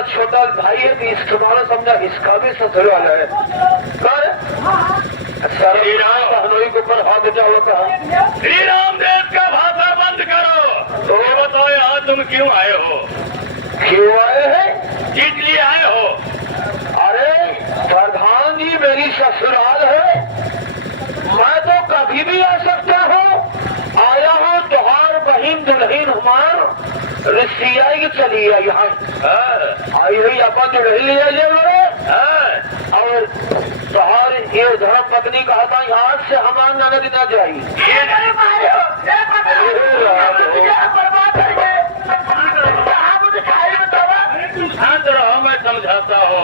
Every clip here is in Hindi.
मेरा छोटा भाई है तो इसके बारे समझा, इसका भी ससुर वाला है कर श्री राम हनोई के ऊपर हाथ जाओ कहा श्री राम देव का भाषा बंद करो। तो ये बताओ यहाँ तुम क्यों आए हो? क्यों आए हैं? किस लिए आए हो? अरे प्रधान जी मेरी ससुराल है, मैं तो कभी भी आ सकता हूँ। आया हूँ त्योहार बहन दुल्हन हमार रिश्तियाई की चली है यहाँ आई हुई अपन दुल्हन ले आइए और त्योहार ये धर्म पत्नी कहा था यहाँ से हमारे ननद न जाई। शांत रहो, मैं समझाता हूँ।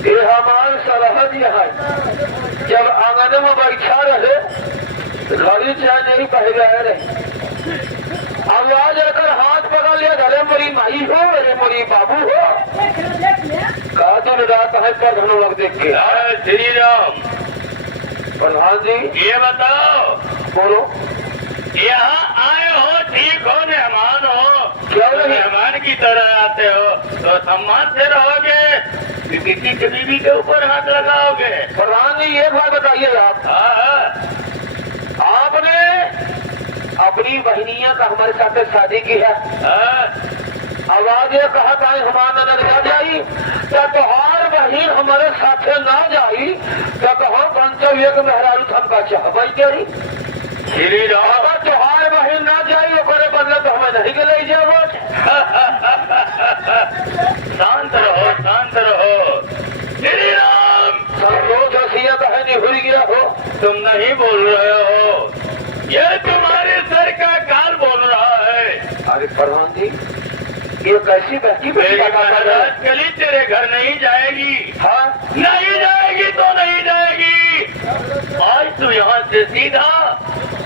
ये हमारे सरहद है, जब आंगन में बैठा रहे घड़ी चाहे नहीं बह गए रहे, आवाज आकर हाथ पकड़ लिया, अरे मेरी माई हो, अरे मेरी बाबू हो, कहा तो रात है पर हम लोग देख के। श्री राम प्रधान जी ये बताओ, बोलो यहाँ आए हो ठीक हो, मेहमान हो, क्या नहीं? मेहमान की तरह आते हो तो सम्मान से रहोगे, किसी के बीवी के ऊपर हाथ लगाओगे? प्रधान जी ये बात बताइए आप, आपने अपनी बहनिया का हमारे साथ शादी की है, आवाज ये कहा था हमारा नजर ना जाई तो त्योहार बहन हमारे साथ ना जाई तो कहो पंचव एक मेहरारू थमका चाह तेरी श्री राम त्योहार बहन ना जाई ओकरे बदले तो हमें नहीं के ले जाओ। शांत रहो, शांत रहो। श्री राम संतोष हसीयत है नहीं हुई गया हो, तुम नहीं बोल रहे हो, ये तुम्हारे सर का काल बोल रहा है। अरे प्रधान जी ये कैसी बहकी महाराज कली तेरे घर नहीं जाएगी। हाँ नहीं जाएगी तो नहीं जाएगी, आज तू यहाँ से सीधा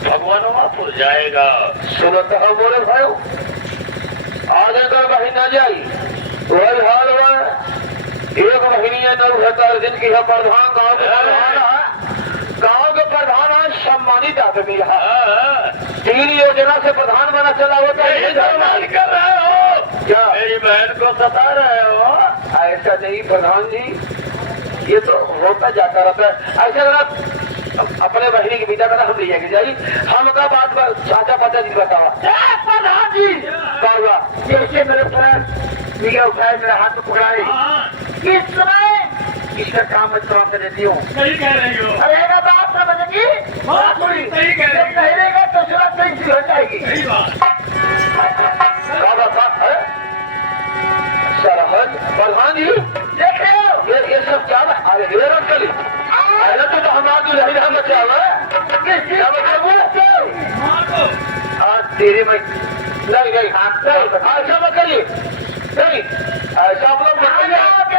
भगवानवापुर जाएगा। सुनो तो बोले भाई आज अगर बहन ना जाई वही हाल हुआ, एक महीने 9 दिन की है प्रधान गाँव के प्रधान, गाँव के प्रधान आज सम्मानित आदमी है, 3 योजना से प्रधान बना चला होता है। सम्मान कर रहे हो क्या मेरी बहन को सता रहे हो? ऐसा नहीं प्रधान जी, ये तो होता जाता रहता है ऐसा। अगर अपने बहनी की विदा करा हम ले जाएंगे जाई, हम का बात चाचा पाचा जी बतावा प्रधान जी हुआ जैसे मेरे पैर निगाह उठाए, मेरे हाथ में पकड़ाए, इस समय इसका काम मैं समाप्त कर देती हूँ। सही कह रही हो। रहेगा बात समझेगी, सही कह रही हो। नहीं रहेगा तो सुरत सही हो जाएगी। सही बात। सरहद प्रधान जी देखे ये सब क्या अरे चली अरे तो हमारा नहीं रहा बचा हुआ तेरे में नहीं नहीं ऐसा मत करिए, नहीं ऐसा आप लोग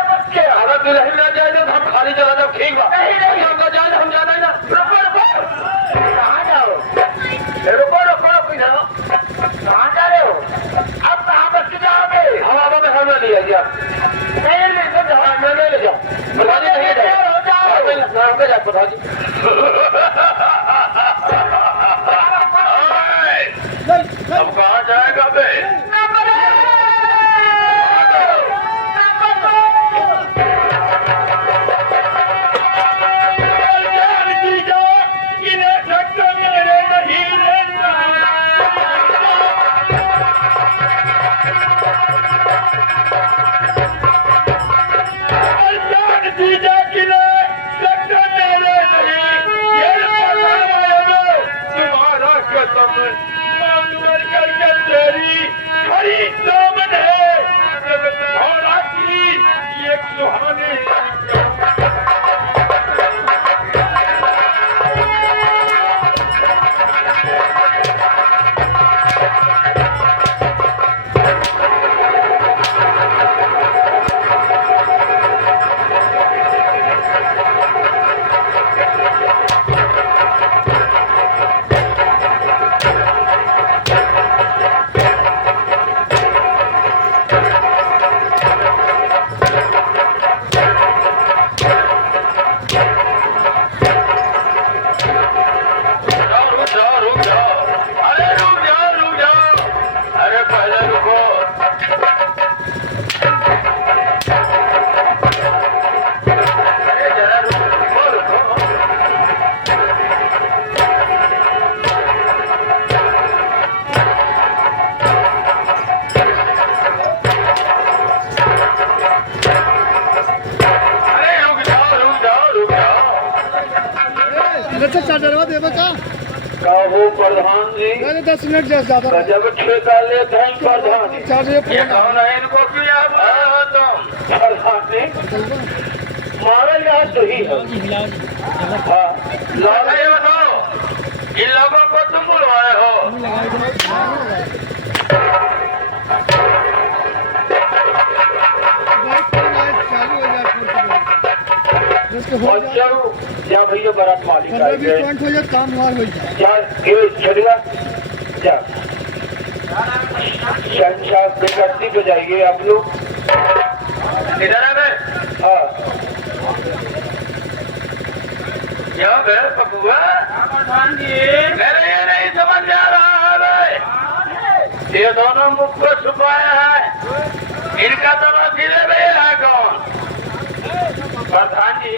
बच्चे अगर दुल्हन ना जाए तो हम खाली चला जाओ, ठीक बात हम ना जाए हम जाना ही ना। रुको रुको कहाँ जाओ, रुको रुको रुको कहाँ जा रहे हो, अब कहाँ बच के जाओगे? हम आप में हम ले जाइए, नहीं ले जाओ, नहीं ले जाओ प्रधान जी, नहीं जाओ प्रधान जी। अब कहाँ जाएगा बे? अच्छा चार्जरवा देबे का का वो प्रधान जी अरे 10 मिनट जस्ट ज्यादा गजब ठेका लेते हैं प्रधान जी। चार्जर ये कौन है इनको क्यों याद हो तुम? प्रधान जी मारा याद तो ही है। हाँ लाला ये बताओ इन लोगों को तुम बुलवाए हो? जा भैया बारात मालिक आए गए हो जाए काम हुआ हो जाए जा ये चलेगा जा शहनशाह बेगर्ती पे जाइए आप लोग। इधर आ गए हाँ क्या गए पपुआ? मेरे ये नहीं समझ में आ रहा है ये दोनों मुख को छुपाया है इनका तो वसीले में है कौन? प्रधान जी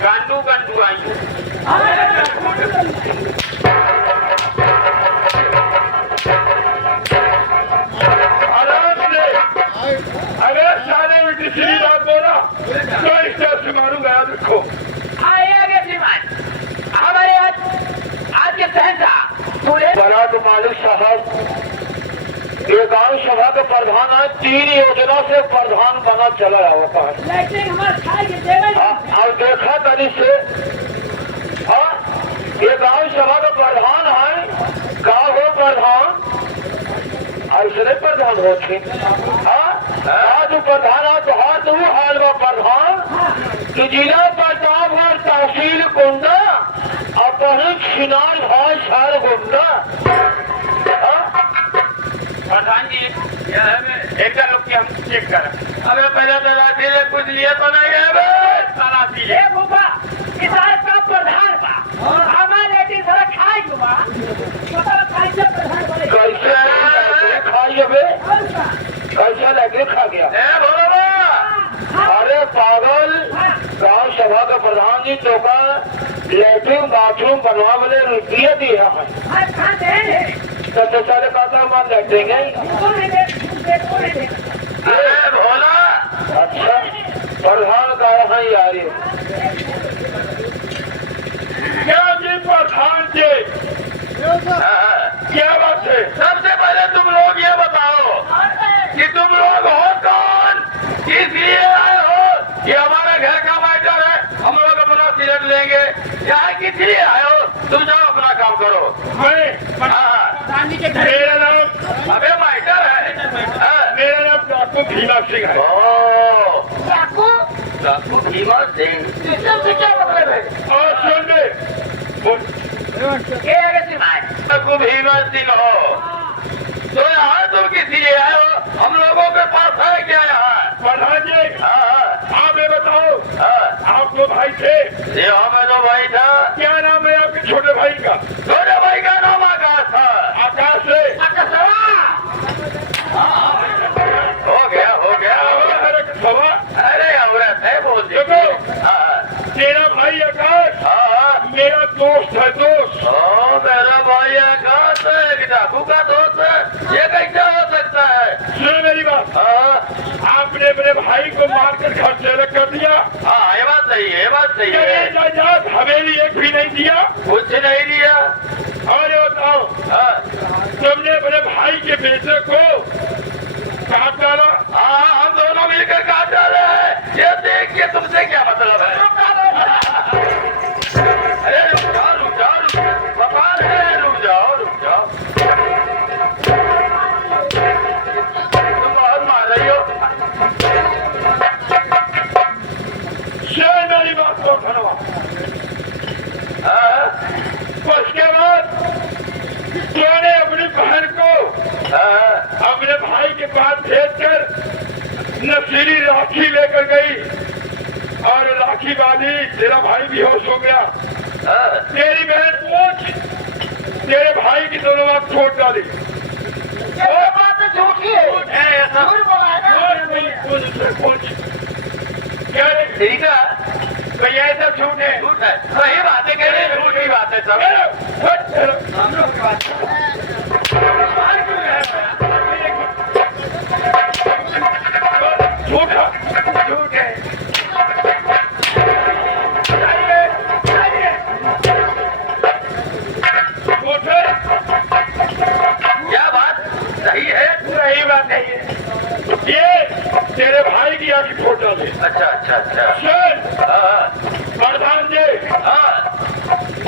गांडू गंडू आई अगर सारे में किसी बात बोला तो इस तरह से मारूंगा याद रखो। आगे श्रीमान हमारे आज के सहसा बारात मालिक साहब ये गांव सभा का प्रधान है 3 योजना से प्रधान बना चला होता है। अब देखा तरी से हाँ ये गांव सभा का प्रधान है गाँव हो प्रधान ऐसे प्रधान होते आज प्रधान तो हाथ वो हाल व प्रधान कि जिला प्रताप और तहसील कुंडा अपने छिनार भाई सार गुंडा। प्रधान जी एक लोग की हम चेक कर अबे पहले तो राशि ले कुछ लिए तो नहीं है तलाशी ले किसान का प्रधान का हमारे लेटी सारा खाई हुआ कैसे खाइए बे कैसे लगे खा गया? अरे पागल गांव सभा का प्रधान जी तो का लेटरिन बाथरूम बनवा वाले रुपये दिया है तो सारे काका मान बैठेंगे। अरे भोला अच्छा प्रधान का यहाँ ही आ रही क्या जी प्रधान जी क्या बात है? सबसे पहले तुम लोग ये बताओ कि तुम लोग हो कौन किस लिए आए हो? ये हमारा घर का मैटर है हम लोग अपना सिलेट लेंगे यहाँ किस लिए आए हो? तुम जाओ अपना काम करो। मेरा नाम अबे मैटर है मेरा नाम डाकू भीमा सिंह है। डाकू भीमा सिंह इससे क्या मतलब है? और सुन डाकू भीमा सिंह हो तो यहाँ तुम किस लिए आए हो? हम लोगों के पास है क्या यहाँ? प्रधान जी आप ये बताओ आप दो भाई थे ये हमें तो भाई था। क्या नाम है आपके छोटे भाई का? छोटे भाई का नाम आकाश था। आकाश है हो गया सभा अरे औरत है बोल देखो तेरा भाई आकाश मेरा दोस्त है दोस्त। मेरा भाई आकाश है डाकू का दोस्त है ये कैसे हो सकता है? सुनो मेरी बात आपने अपने भाई को मारकर घर से अलग कर दिया। हाँ ये बात सही है ये बात सही है। जायदाद हवेली एक भी नहीं दिया कुछ नहीं दिया। और ये बताओ तुमने अपने भाई के बेटे को काट डाला। हाँ हम दोनों मिलकर काट डाले हैं। ये देख के तुमसे क्या मतलब है? अरे रुक जाओ भगवान है रुक जाओ तुम बहुत मार रही हो। मेरी बात को धन्यवाद। उसके बाद तूने अपनी बहन को अपने भाई के पास भेजकर नशीली राखी लेकर गई और राखी बांधी तेरा भाई बेहोश हो गया। तेरी बहन पूछ तेरे भाई की दोनों बात छोड़ डाली। ये बात झूठी है। पूछ क्या ठीक है भैया ये सब झूठ है। झूठ है सही बात है कह रहे हैं झूठी बात है सब झूठ है। भाई की आखिर फोड़ डाले। अच्छा अच्छा अच्छा। सुन हाँ प्रधान जी, हाँ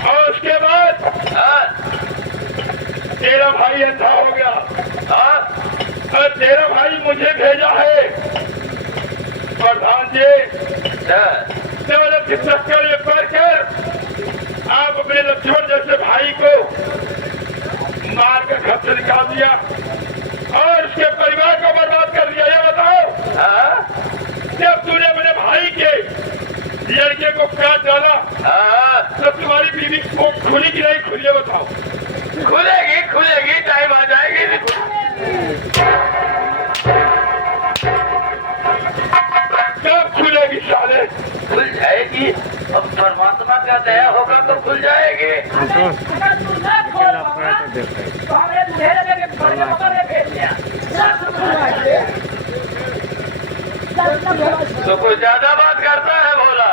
और उसके बाद हाँ तेरा भाई अंधा हो गया हाँ। और तेरा भाई मुझे भेजा है। प्रधान जी चक्कर ये कर आप अपने लक्ष्मण जैसे भाई को मार कर घर से निकाल दिया और उसके परिवार को बर्बाद कर दिया। ये बताओ हाँ जब तूने अपने भाई के लड़के को काट डाला हाँ। तो तुम्हारी बीवी को खुली कि नहीं खुली, ये बताओ। खुलेगी खुलेगी, टाइम आ जाएगी। कब खुलेगी साले? खुल जाएगी, अब परमात्मा का दया होगा तो खुल जाएगी। अगर तू न खोल पावा, तो हमें तुझे लेके घर के पकड़ के भेज दिया। तो कुछ ज्यादा बात करता है भोला।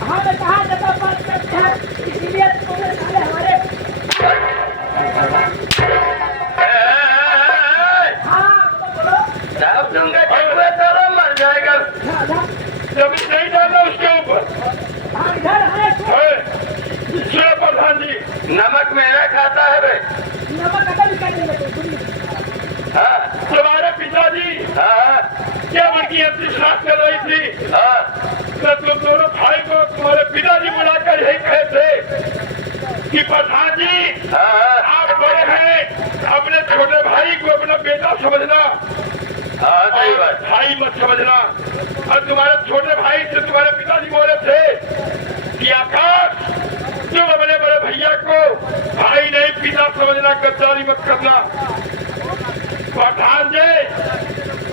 हमने कहा ज्यादा बात करते हैं, इसीलिए तुमने साले हमारे हाँ बोलो साहब दूंगा चुपे तो मर जाएगा। जमीन नहीं डाला उसके ऊपर। हम इधर हैं, सुनो प्रधान जी, नमक मेरा खाता है भाई। नमक अगर भी कर लेंगे तो सुनिए। हाँ तुम्हारे पिताजी हाँ क्या उनकी अंतिम सांस कर रही थी हाँ तो तुम दोनों भाई को तुम्हारे पिताजी बुलाकर यही कहे थे कि प्रधान जी हाँ आप बड़े हैं, अपने छोटे भाई को अपना बेटा समझना, हाँ सही बात। भाई मत समझना। और तुम्हारे छोटे भाई से तुम्हारे पिताजी बोले थे कि आकाश तुम अपने बड़े भैया को भाई नहीं पिता समझना, गद्दारी मत करना। प्रधान जी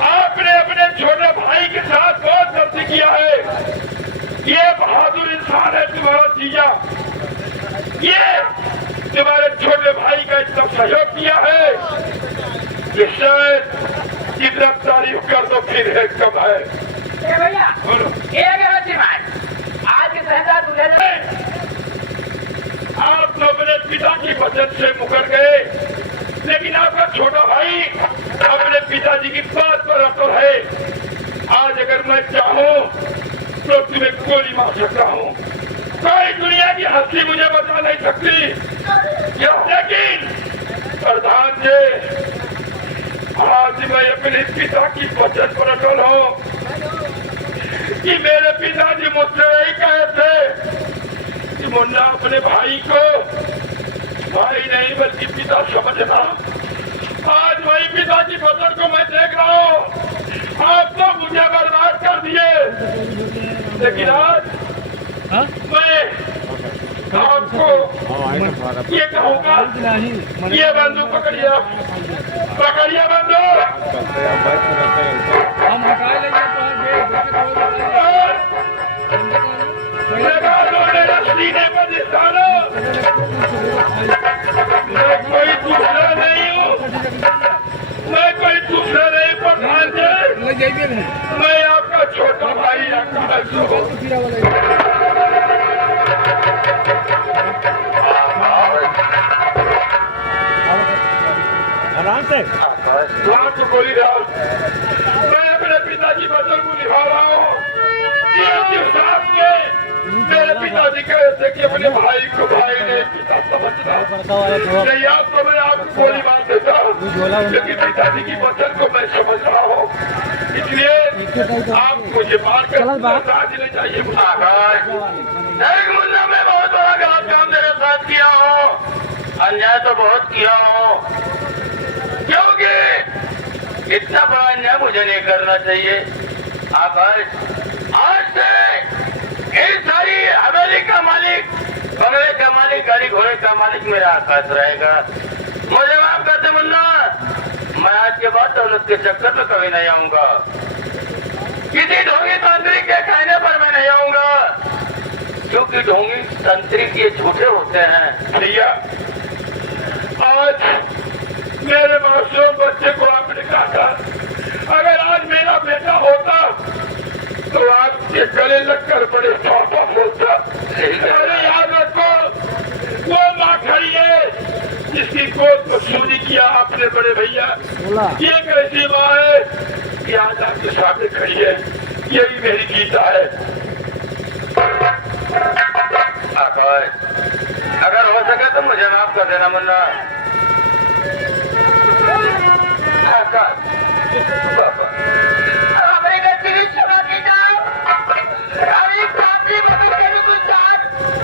आपने अपने छोटे भाई के साथ बहुत गलती किया है। ये बहादुर इंसान है तुम्हारा जीजा, ये तुम्हारे छोटे भाई का इतना सहयोग किया है कि शायद इतना तारीफ कर दो फिर है कब है। ए भैया बोलो एक रोटी मार आज के सहजा तुझे आप तो अपने पिता की वचन से मुकर गए, लेकिन आपका छोटा भाई अपने पिताजी की बात पर अटल है। आज अगर मैं चाहूँ तो तुम्हें गोली मार सकता हूँ, कोई दुनिया की हस्ती मुझे बचा नहीं सकती। लेकिन प्रधान जी आज मैं अपने पिता की वचन पर अटल हूँ कि मेरे पिताजी मुझसे यही कहे थे कि मुन्ना अपने भाई को भाई नहीं बल्कि पिता समझना। आज वही पिता की वचन को मैं देख रहा हूँ। आप तो मुझे बर्बाद कर दिए, लेकिन आज मैं आपको ये कहूँगा, ये बंदूक पकड़िए, पकड़िए बंदूक। हम हटा लेंगे तो लगा दो मेरे सीने पर निशाना। मैं कोई दूसरा नहीं हूँ, मैं कोई दूसरा नहीं प्रधान जी, मैं आपका छोटा भाई आकाश हूँ। आराम से लाख गोली डाल, मैं अपने पिताजी वचन को निभा रहा हूँ। मेरे पिताजी कहते कि अपने भाई को भाई नहीं पिता समझना। नहीं आप तो मैं आपको गोली मार देता, लेकिन पिताजी की वचन को मैं समझ रहा हूँ, इसलिए आप मुझे मार कर राज ले जाइए। मुन्ना मैं बहुत बड़ा गलत काम मेरे साथ किया हो, अन्याय तो बहुत किया हो, क्योंकि इतना बड़ा अन्याय मुझे नहीं करना चाहिए। आज से इन सारी हवेली का मालिक, बंगले का मालिक, गाड़ी घोड़े का मालिक मेरा आकाश रहेगा। मुझे माफ कर दे मुन्ना, मैं आज के बाद दौलत के चक्कर में कभी नहीं आऊंगा, किसी ढोंगी तांत्रिक के कहने पर मैं नहीं आऊंगा, क्योंकि ढोंगी तांत्रिक ये झूठे होते हैं। भैया आज मेरे मासूम बच्चे को आपने काटा, अगर आज मेरा बेटा होता तो आपके गले लगकर बड़े पापा बोलता। अरे याद रखो, वो माँ खड़ी है जिसकी गोद को सूजी किया आपने बड़े भैया। ये कैसी माँ है कि आज आपके सामने खड़ी है। यही मेरी गीता है। आकाश, अगर हो सके तो मुझे माफ कर देना मुन्ना। आकाश, बाबा, हमें गलती की क्षमा की जाए। अरे काफी मनुष्य ने कुछ आज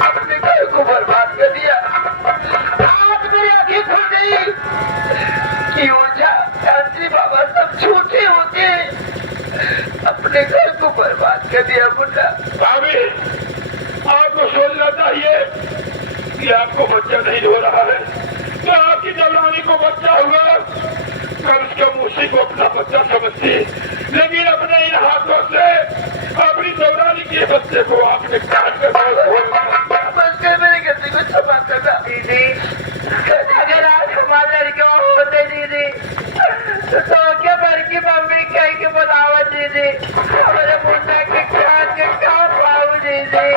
अपने घर को बर्बाद कर दिया। आज मेरी आंखें खुल गई कि ओझा शास्त्री बाबा सब झूठे होते, अपने घर को बर्बाद कर दिया। मुन्ना भाभी, आपको सोचना चाहिए कि आपको बच्चा नहीं हो रहा है, तो आपकी जवानी को बच्चा हुआ, कल उसके मूसी को अपना बच्चा समझती, लेकिन अपने इन हाथों से अपनी दौरानी के बच्चे को आपने काट कर मेरी गलती को क्षमा करना। दीदी, अगर आज हमारे लड़के होते दीदी, तो क्या घर की मम्मी कह के बुलावा दीदी, हमारे मुन्ना के क्या पाऊ दीदी।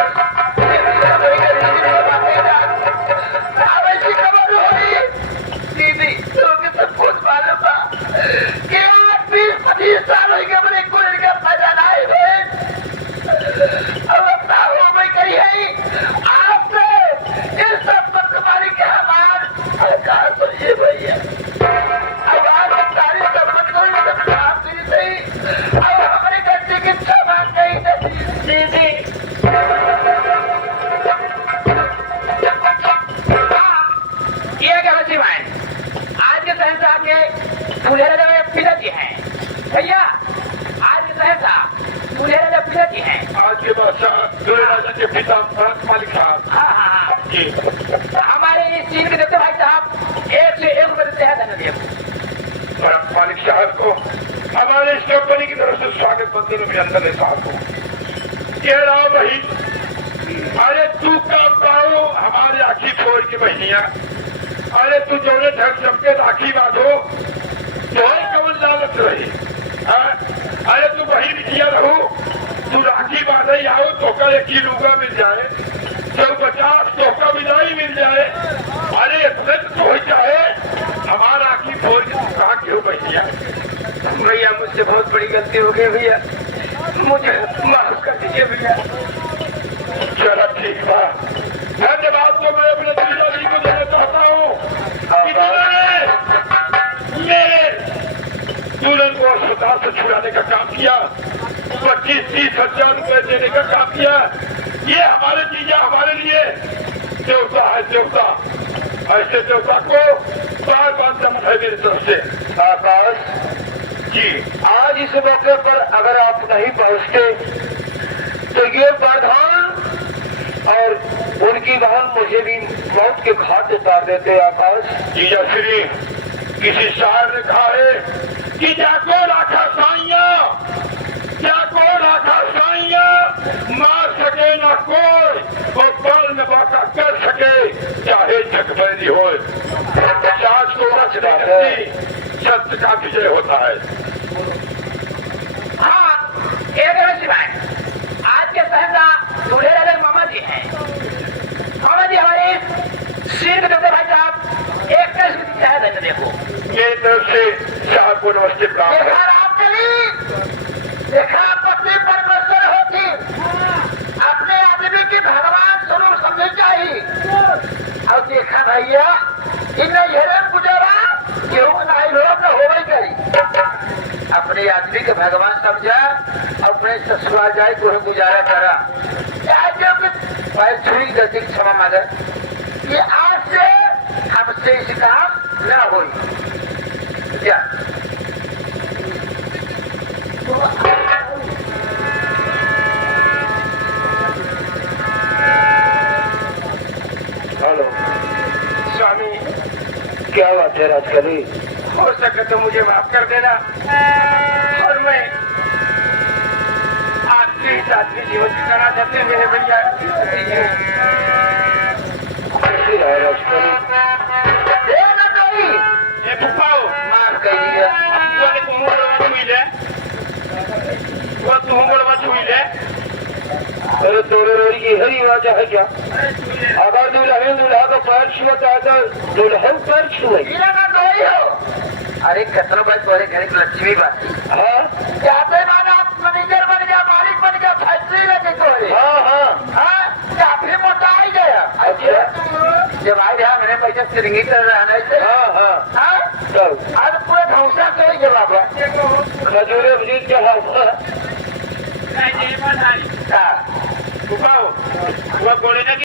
दीदी, तुम्हें सब कुछ मालूम था कि आज 20-25 साल हो गए अपने को लड़का पैदा नहीं हुए। अब अपना हो गई कही है आपसे इस सब तुम्हारी के हमार कहा सुनिए भैया। अब आज सारी सम्मत को आप सही, अब हमारे गलती की क्षमा नहीं दीदी। ये क्या बच्ची भाई, आज के सहसा के दूल्हे राजा पिताजी हैं भैया। आज के सहसा दूल्हे राजा पिताजी हैं। आज के बादशाह दूल्हे राजा के पिता मालिक साहब। हाँ, जी, हमारे इस चीज के देखते भाई साहब 1 से 1 रुपए देते हैं धन्यवाद। और मालिक साहब को हमारे इस कंपनी की तरफ से स्वागत बंधन अभिनंदन है साहब को। कह रहा हूँ भाई, अरे तू का पाओ हमारे आखी फोड़ की बहनिया, अरे तू जोड़े ढक सबके राखी बांधो तो कौन लालच रही। अरे तू वही लिखिया रहू, तू राखी बांधे आओ तो का 1 किलो मिल जाए, 150 तो का विदाई मिल जाए। अरे इतने तो हो जाए हमारा आखी फोड़ कहा क्यों बहनिया। भैया मुझसे बहुत बड़ी गलती हो गई भैया, मुझे माफ कर दीजिए भैया। चलो ठीक बा, धन्यवाद तो मैं अपने जीजा जी को देना चाहता हूँ। मेरे दुल्हन को अस्पताल से छुड़ाने का काम किया, 25-30 हजार रुपए देने का काम किया। ये हमारे जीजा हमारे लिए देवता है, देवता। ऐसे देवता को बार बार नमन है मेरी तरफ से। आकाश जी, आज इस मौके पर अगर आप नहीं पहुंचते तो ये प्रधान और उनकी बहन मुझे भी मौत के घाट उतार देते। आकाश जीजा श्री, किसी शायर ने कहा है कि जाको राखा साइया, जाको राखा साइया, मार सके ना कोई, वो बाल में बाका कर सके चाहे झकबैरी हो। सास को सच नहीं करती, सत्य का विजय होता है। हाँ, एक भाई, आज के सहसा दूल्हे राजा मामा जी हैं। मामा जी हमारे सिर के देते भाई साहब 1 कलश है धन्य देखो। मेरी तरफ से साहब को नमस्ते प्राप्त है। देखा पत्नी परमेश्वर होती, अपने आदमी की भगवान स्वरूप समझ चाहिए। और देखा भैया इन्हें हेरन गुजारा क्यों नहीं लोग न हो गई। अपने आदमी के भगवान समझा, अपने ससुराल जाए को गुजारा करा। छुरी गलती क्षमा मांगे कि आज से हमसे इस काम न हो। क्या हेलो स्वामी, क्या बात है राजकली? हो सके तो मुझे माफ कर देना और मैं आपके इस आदमी जीवन बिताना चाहते मेरे भैया। माफ कर दिया। अरे तोरे रोरी की हरी वजह है क्या? अगर दुल्हन दूल्हा का पैर छुआ तो दुल्हन पैर छुए। अरे कतरो बात बोले घर की लक्ष्मी बात। हाँ, जाते बाद आप मैनेजर बन गया, हमारी के सिरंगी कर रहने से हाँ हाँ हाँ चल आज पूरे धौसा करे के बाबा खजूरे जीत के हाथ हाँ उपाओ, वो गोले